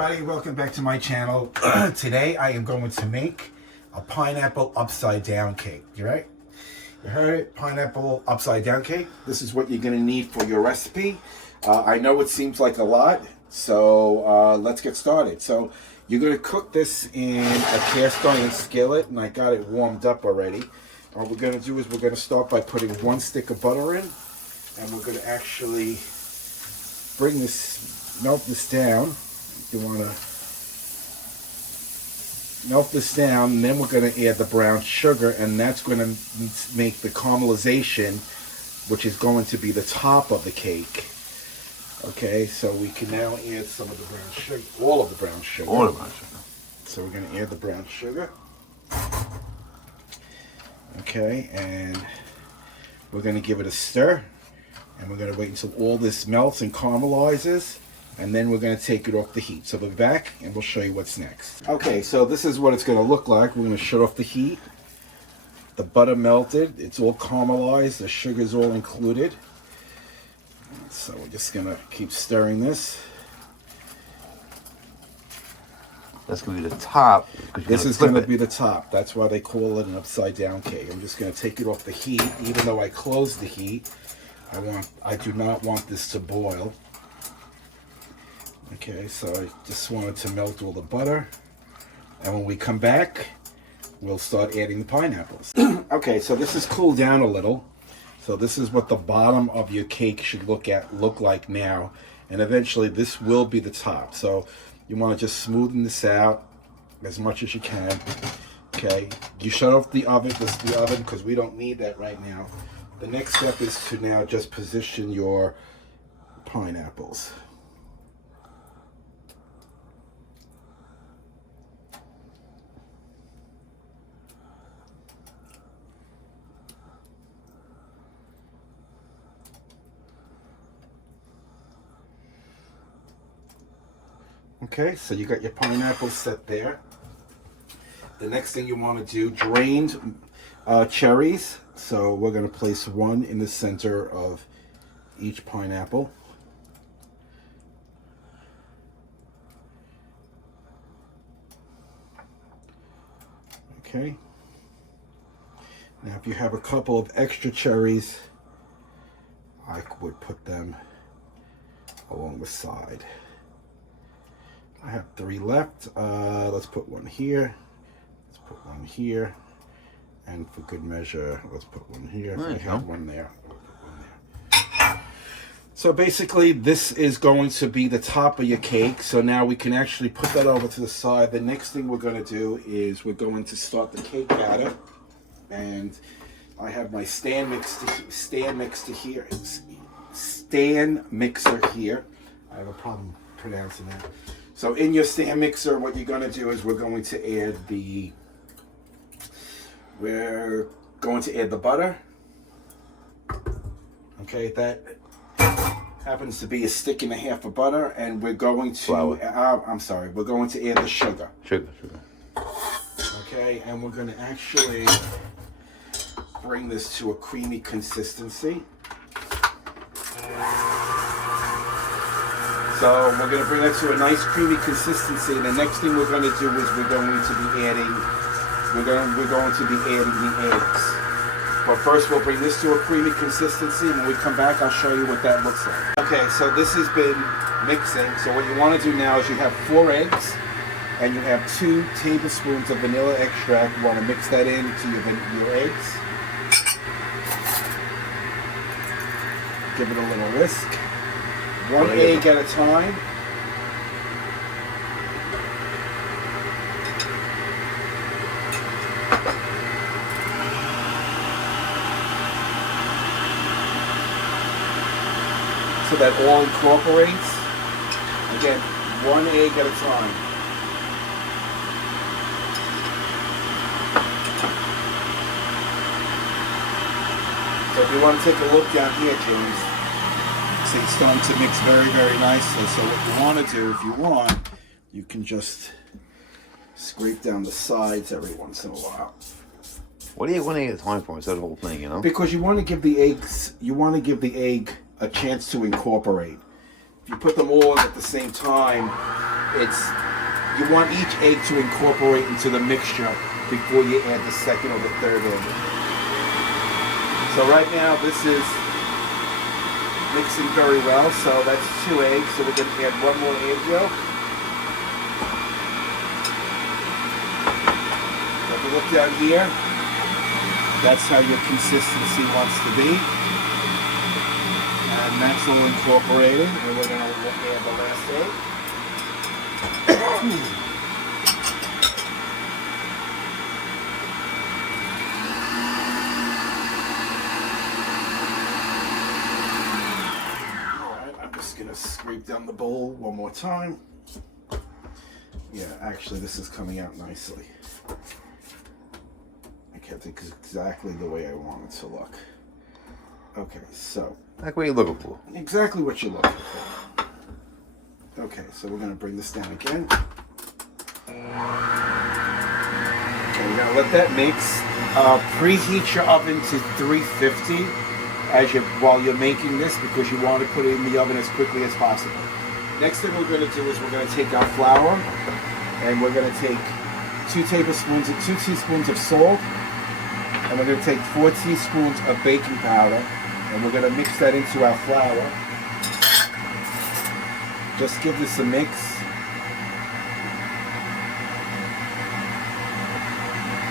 everybody, welcome back to my channel. Today I am going to make a pineapple upside down cake. You right? You heard it, pineapple upside down cake. This is what you're going to need for your recipe. I know it seems like a lot, so let's get started. So you're going to cook this in a cast iron skillet, and I got it warmed up already. What we're going to do is we're going to start by putting 1 stick of butter in, and we're going to actually bring this, melt this down. You want to melt this down, and then we're going to add the brown sugar, and that's going to make the caramelization, which is going to be the top of the cake. Okay, so we can now add some of the brown sugar, all of the brown sugar. All of the brown sugar. So we're going to add the brown sugar. Okay, and we're going to give it a stir, and we're going to wait until all this melts and caramelizes. And then we're going to take it off the heat. So we're back and we'll show you what's next. Okay, so this is what it's going to look like. We're going to shut off the heat. The butter melted. It's all caramelized. The sugar's all included. So we're just going to keep stirring this. That's going to be the top. This is going to be the top. That's why they call it an upside down cake. I'm just going to take it off the heat. Even though I closed the heat, I do not want this to boil. Okay, so I just wanted to melt all the butter, and when we come back, we'll start adding the pineapples. Okay, so this is cooled down a little. So this is what the bottom of your cake should look like now, and eventually this will be the top. So you want to just smoothen this out as much as you can. Okay, you shut off the oven. This is the oven because we don't need that right now. The next step is to now just position your pineapples. Okay, so you got your pineapples set there. The next thing you want to do, drained cherries. So we're going to place one in the center of each pineapple. Okay. Now if you have a couple of extra cherries, I would put them along the side. I have 3 left. Let's put one here. Let's put one here. And for good measure, let's put one here. I have one there. I'll put one there. So basically, this is going to be the top of your cake. So now we can actually put that over to the side. The next thing we're going to do is we're going to start the cake batter. And I have my stand mixer here. I have a problem pronouncing that. So in your stand mixer, what you're going to do is we're going to add the butter. Okay, that happens to be a stick and a half of butter, and we're going to we're going to add the sugar. Sugar. Okay, and we're going to actually bring this to a creamy consistency. So we're going to bring that to a nice creamy consistency. And the next thing we're going to do is we're going to be adding the eggs. But first we'll bring this to a creamy consistency, and when we come back I'll show you what that looks like. Okay, so this has been mixing. So what you want to do now is you have 4 eggs, and you have 2 tablespoons of vanilla extract. You want to mix that into your eggs. Give it a little whisk. 1 egg at a time. So that all incorporates. Again, 1 egg at a time. So if you want to take a look down here, James, see it's starting to mix very, very nicely. So what you want to do, if you want, you can just scrape down the sides every once in a while. What do you want to get time for instead of the whole thing, you know? Because you want to give the egg a chance to incorporate. If you put them all in at the same time, you want each egg to incorporate into the mixture before you add the second or the third egg. So right now this is mixing very well, so that's 2 eggs, so we're going to add 1 more egg yolk. If you look down here, that's how your consistency wants to be. And that's all incorporated, and we're going to add the last egg. Gonna scrape down the bowl one more time. Yeah, actually this is coming out nicely. I kept it exactly the way I want it to look. Okay, so Like what you're looking for. exactly what you're looking for. Okay, so we're gonna bring this down again. Okay, we're gonna let that mix. Preheat your oven to 350 while you're making this, because you want to put it in the oven as quickly as possible. Next thing we're going to do is we're going to take our flour, and we're going to take 2 teaspoons of salt, and we're going to take 4 teaspoons of baking powder, and we're going to mix that into our flour. Just give this a mix.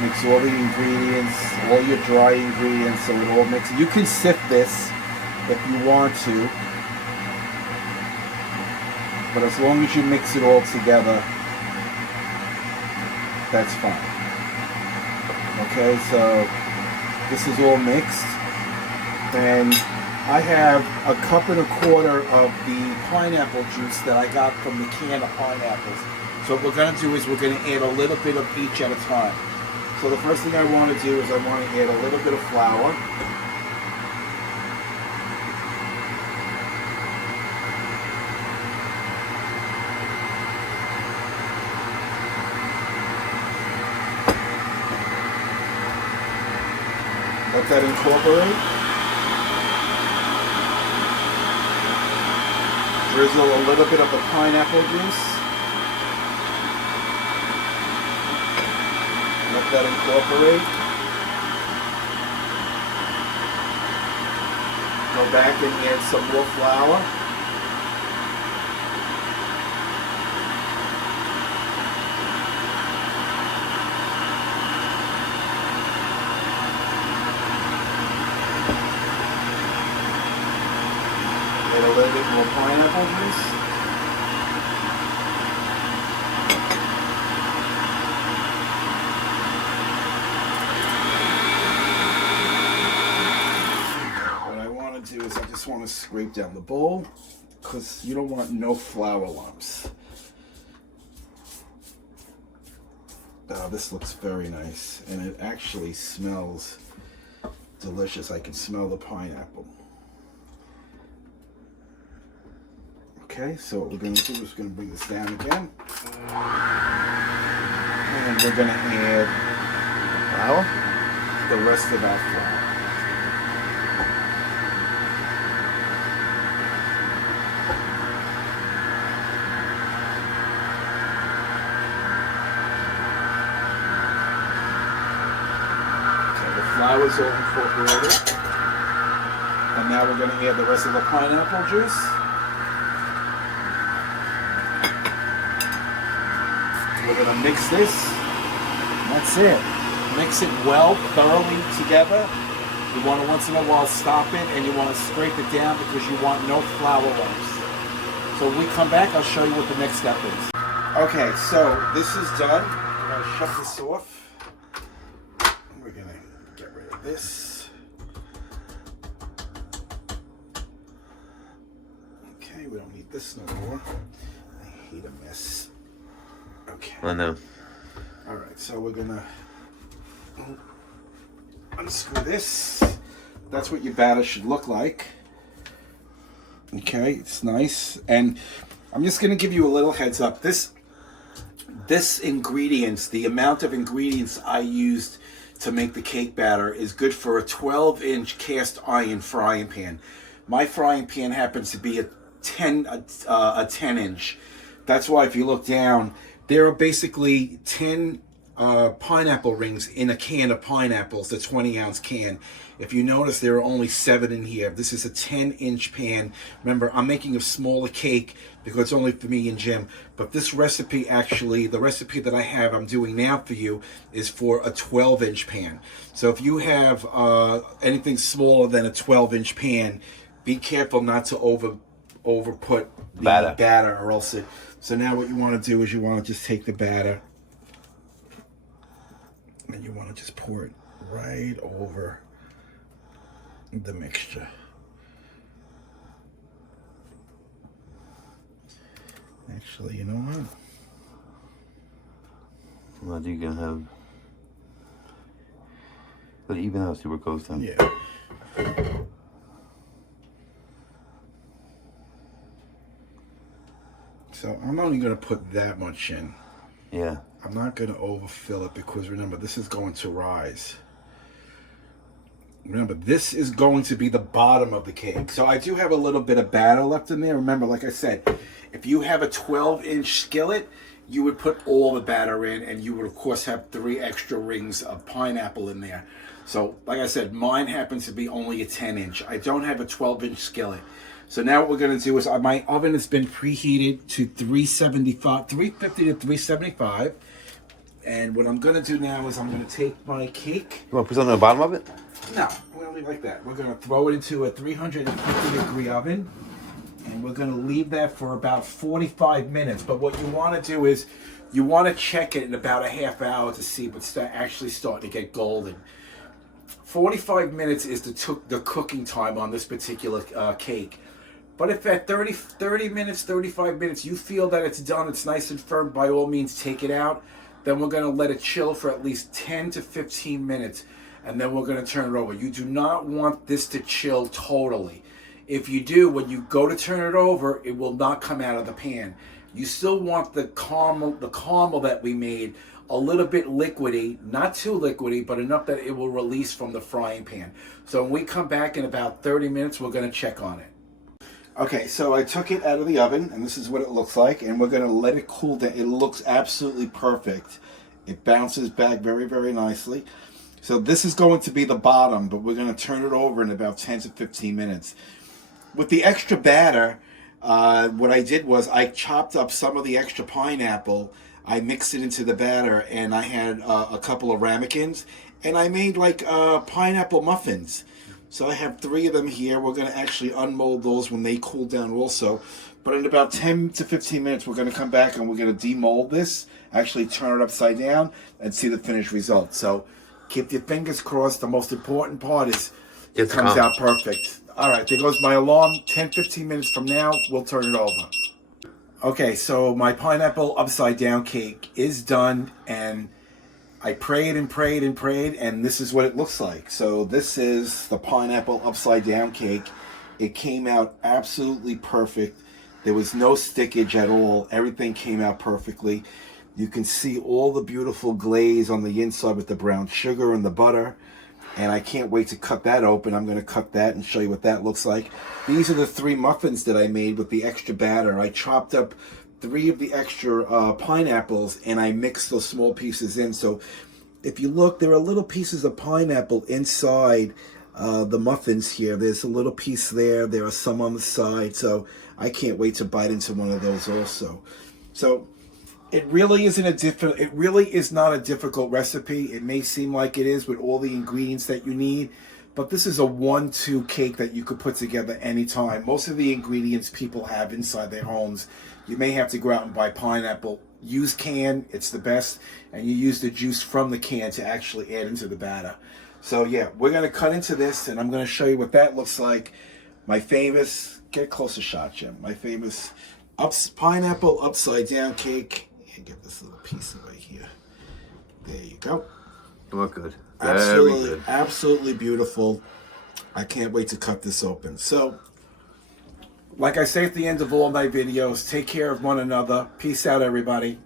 Mix all the ingredients, all your dry ingredients, so it all mixes. You can sift this if you want to, but as long as you mix it all together, that's fine. Okay, so this is all mixed, and I have 1.25 cups of the pineapple juice that I got from the can of pineapples. So what we're going to do is we're going to add a little bit of each at a time. So the first thing I want to do is I want to add a little bit of flour. Let that incorporate. Drizzle a little bit of the pineapple juice. Let that incorporate. Go back and add some more flour. Add a little bit more pineapple juice. Do is I just want to scrape down the bowl, because you don't want no flour lumps. This looks very nice, and it actually smells delicious. I can smell the pineapple. Okay, so what we're going to do is we're going to bring this down again, and we're going to add the rest of our flour. Flour's all incorporated, and now we're going to add the rest of the pineapple juice. We're going to mix this. That's it. Mix it well, thoroughly together. You want to once in a while stop it, and you want to scrape it down because you want no flour lumps. So when we come back, I'll show you what the next step is. Okay, so this is done. We're going to shut this off. We're going to get rid of this. Okay, we don't need this no more. I hate a mess. Okay. I know. Alright, so we're gonna unscrew this. That's what your batter should look like. Okay, it's nice. And I'm just gonna give you a little heads up. This ingredients, the amount of ingredients I used to make the cake batter is good for a 12-inch cast iron frying pan. My frying pan happens to be a 10-inch, That's why if you look down, there are basically 10 pineapple rings in a can of pineapples, the 20-ounce can. If you notice, there are only 7 in here. This is a 10-inch pan. Remember, I'm making a smaller cake because it's only for me and Jim. But this recipe, actually, the recipe that I have, I'm doing now for you, is for a 12-inch pan. So if you have anything smaller than a 12-inch pan, be careful not to over put the batter or else it. So now what you want to do is you want to just take the batter and you want to just pour it right over the mixture. Actually, you know what? Well, you can have the even out super close then. Yeah. So I'm only going to put that much in. Yeah. I'm not going to overfill it because remember, this is going to rise. Remember, this is going to be the bottom of the cake. So I do have a little bit of batter left in there. Remember, like I said, if you have a 12-inch skillet, you would put all the batter in, and you would, of course, have 3 extra rings of pineapple in there. So, like I said, mine happens to be only a 10-inch. I don't have a 12-inch skillet. So now what we're going to do is my oven has been preheated to 350 to 375. And what I'm going to do now is I'm going to take my cake. You want to put something on the bottom of it? No, we're going to leave it like that. We're going to throw it into a 350-degree oven. And we're going to leave that for about 45 minutes. But what you want to do is you want to check it in about a half hour to see what's actually starting to get golden. 45 minutes is the cooking time on this particular cake. But if at 30 minutes, 35 minutes, you feel that it's done, it's nice and firm, by all means take it out. Then we're going to let it chill for at least 10 to 15 minutes. And then we're going to turn it over. You do not want this to chill totally. If you do, when you go to turn it over, it will not come out of the pan. You still want the caramel that we made a little bit liquidy, not too liquidy, but enough that it will release from the frying pan. So when we come back in about 30 minutes, we're going to check on it. Okay, so I took it out of the oven, and this is what it looks like, and we're going to let it cool down. It looks absolutely perfect. It bounces back very, very nicely. So this is going to be the bottom, but we're going to turn it over in about 10 to 15 minutes. With the extra batter, what I did was I chopped up some of the extra pineapple. I mixed it into the batter, and I had a couple of ramekins, and I made like pineapple muffins. So I have 3 of them here. We're going to actually unmold those when they cool down also. But in about 10 to 15 minutes, we're going to come back and we're going to demold this, actually turn it upside down, and see the finished result. So keep your fingers crossed. The most important part is it comes out perfect. All right, there goes my alarm. 10, 15 minutes from now, we'll turn it over. Okay, so my pineapple upside down cake is done, and I prayed and prayed and prayed, and this is what it looks like. So this is the pineapple upside down cake. It came out absolutely perfect. There was no stickage at all. Everything came out perfectly. You can see all the beautiful glaze on the inside with the brown sugar and the butter. And I can't wait to cut that open. I'm going to cut that and show you what that looks like. These are the 3 muffins that I made with the extra batter. I chopped up 3 of the extra pineapples, and I mixed those small pieces in. So if you look, there are little pieces of pineapple inside the muffins here. There's a little piece there. There are some on the side. So I can't wait to bite into one of those also. So it really is not a difficult recipe. It may seem like it is with all the ingredients that you need, but this is a 1-2 cake that you could put together anytime. Most of the ingredients people have inside their homes. You may have to go out and buy pineapple. Use can, it's the best, and you use the juice from the can to actually add into the batter. So yeah, we're going to cut into this, and I'm going to show you what that looks like. My famous, get a closer shot, Jim. My famous pineapple upside down cake. And get this little piece right here. There you go. Look good. Absolutely, Very good. absolutely beautiful. I can't wait to cut this open. So, like I say at the end of all my videos, take care of one another. Peace out, everybody.